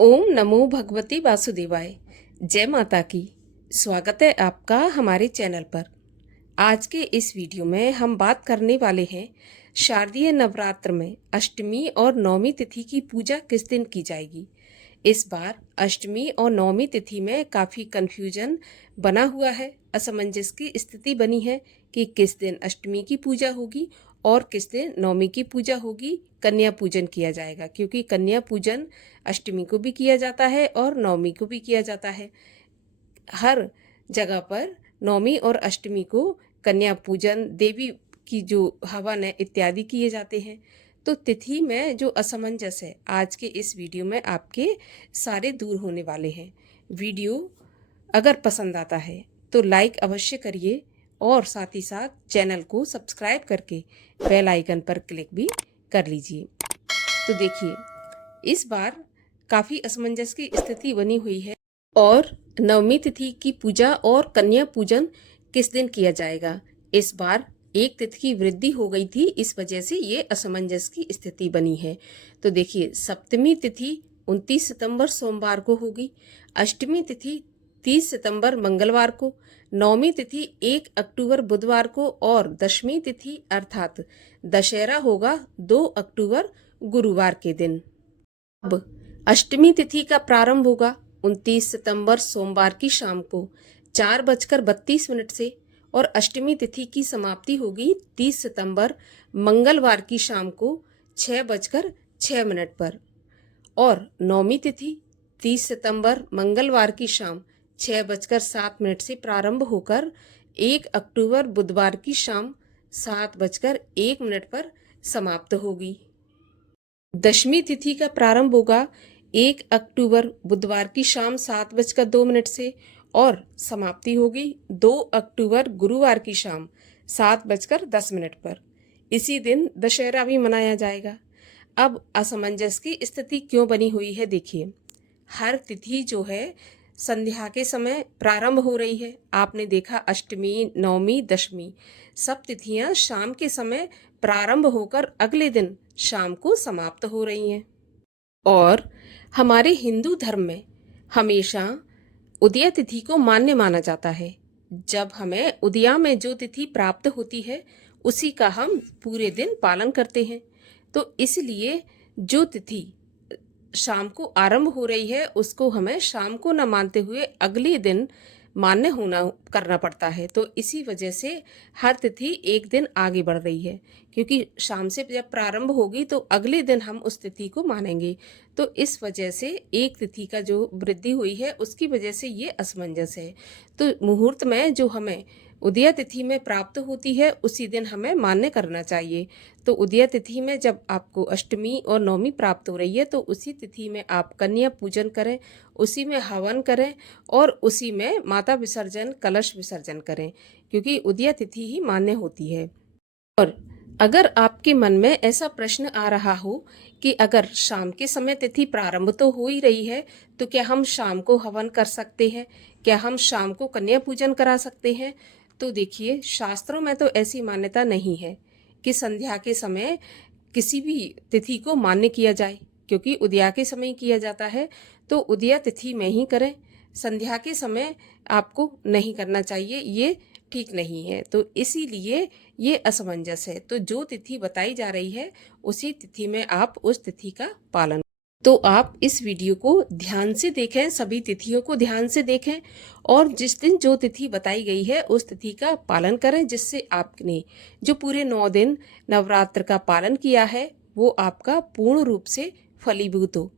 ओम नमो भगवती वासुदेवाय। जय माता की। स्वागत है आपका हमारे चैनल पर। आज के इस वीडियो में हम बात करने वाले हैं शारदीय नवरात्र में अष्टमी और नवमी तिथि की पूजा किस दिन की जाएगी। इस बार अष्टमी और नवमी तिथि में काफ़ी कन्फ्यूजन बना हुआ है, असमंजस की स्थिति बनी है कि किस दिन अष्टमी की पूजा होगी और किस दिन नवमी की पूजा होगी। कन्या पूजन किया जाएगा क्योंकि कन्या पूजन अष्टमी को भी किया जाता है और नवमी को भी किया जाता है। हर जगह पर नवमी और अष्टमी को कन्या पूजन, देवी की जो हवन है इत्यादि किए जाते हैं। तो तिथि में जो असमंजस है आज के इस वीडियो में आपके सारे दूर होने वाले हैं। वीडियो अगर पसंद आता है तो लाइक अवश्य करिए और साथ ही साथ चैनल को सब्सक्राइब करके बेल आइकन पर क्लिक भी कर लीजिए। तो देखिए, इस बार काफ़ी असमंजस की स्थिति बनी हुई है और नवमी तिथि की पूजा और कन्या पूजन किस दिन किया जाएगा। इस बार एक तिथि की वृद्धि हो गई थी, इस वजह से ये असमंजस की स्थिति बनी है। तो देखिए, सप्तमी तिथि 29 सितंबर सोमवार को होगी, अष्टमी तिथि 30 सितंबर मंगलवार को, नवमी तिथि 1 अक्टूबर बुधवार को और दशमी तिथि अर्थात दशहरा होगा 2 अक्टूबर गुरुवार के दिन। अब अष्टमी तिथि का प्रारंभ होगा 29 सितंबर सोमवार की शाम को 4:32 से और अष्टमी तिथि की समाप्ति होगी 30 सितंबर मंगलवार की शाम को 6:06 पर। और नवमी तिथि 30 सितंबर मंगलवार की शाम 6:07 से प्रारंभ होकर 1 अक्टूबर बुधवार की शाम 7:01 पर समाप्त होगी। दशमी तिथि का प्रारंभ होगा 1 अक्टूबर बुधवार की शाम 7:02 से और समाप्ति होगी 2 अक्टूबर गुरुवार की शाम 7:10 पर। इसी दिन दशहरा भी मनाया जाएगा। अब असमंजस की स्थिति क्यों बनी हुई है, देखिए, हर तिथि जो है संध्या के समय प्रारंभ हो रही है। आपने देखा अष्टमी, नवमी, दशमी सब तिथियां शाम के समय प्रारंभ होकर अगले दिन शाम को समाप्त हो रही हैं। और हमारे हिंदू धर्म में हमेशा उदया तिथि को मान्य माना जाता है। जब हमें उदया में जो तिथि प्राप्त होती है उसी का हम पूरे दिन पालन करते हैं। तो इसलिए जो तिथि शाम को आरंभ हो रही है उसको हमें शाम को न मानते हुए अगले दिन मान्य होना करना पड़ता है। तो इसी वजह से हर तिथि एक दिन आगे बढ़ रही है, क्योंकि शाम से जब प्रारंभ होगी तो अगले दिन हम उस तिथि को मानेंगे। तो इस वजह से एक तिथि का जो वृद्धि हुई है उसकी वजह से ये असमंजस है। तो मुहूर्त में जो हमें उदया तिथि में प्राप्त होती है उसी दिन हमें मान्य करना चाहिए। तो उदया तिथि में जब आपको अष्टमी और नवमी प्राप्त हो रही है तो उसी तिथि में आप कन्या पूजन करें, उसी में हवन करें और उसी में माता विसर्जन, कलश विसर्जन करें, क्योंकि उदया तिथि ही मान्य होती है। और अगर आपके मन में ऐसा प्रश्न आ रहा हो कि अगर शाम के समय तिथि प्रारंभ तो हो ही रही है तो क्या हम शाम को हवन कर सकते हैं, क्या हम शाम को कन्या पूजन करा सकते हैं। तो देखिए, शास्त्रों में तो ऐसी मान्यता नहीं है कि संध्या के समय किसी भी तिथि को मान्य किया जाए, क्योंकि उदया के समय किया जाता है। तो उदया तिथि में ही करें, संध्या के समय आपको नहीं करना चाहिए, ये ठीक नहीं है। तो इसीलिए ये असमंजस है। तो जो तिथि बताई जा रही है उसी तिथि में आप उस तिथि का पालन। तो आप इस वीडियो को ध्यान से देखें, सभी तिथियों को ध्यान से देखें और जिस दिन जो तिथि बताई गई है उस तिथि का पालन करें, जिससे आपने जो पूरे 9 दिन नवरात्र का पालन किया है वो आपका पूर्ण रूप से फलीभूत हो।